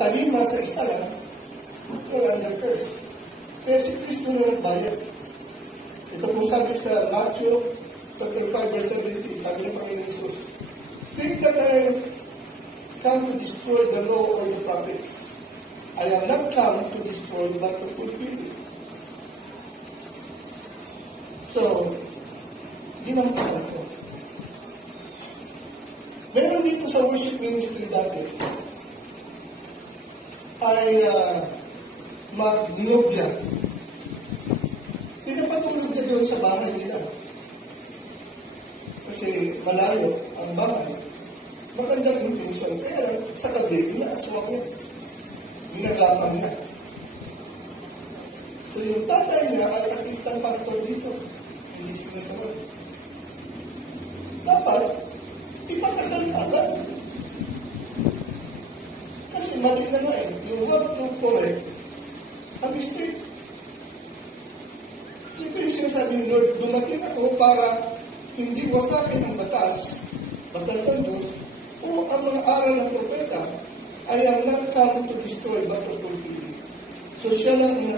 talima sa isa lang, you're under curse. Kaya si Kristo na nagbayad. Ito po sabi sa Matthew chapter 5 verse 17, sabi ng Panginoon Jesus, think that I am come to destroy the law or the prophets. I am not come to destroy but to fulfill it. So, ginampan ako. Meron dito sa worship ministry dati, ay magnobya. Pinapatulog niya doon sa bahay nila. Kasi malayo ang bahay. Magandang intention. Kaya lang, sa gabi, inaaswang niya. Ginagapang niya. So yung tatay niya ay assistant pastor dito. Hindi sinasawa. Dapat, ipakasal agad. Kasi mali na nga eh. You want to correct a mistake. So ito yung sinasabi ni Lord, dumating ako para hindi wasakin ang batas ng Diyos, o ang mga aral ng propeta, I am not come to destroy but to fulfill. So siya lang ang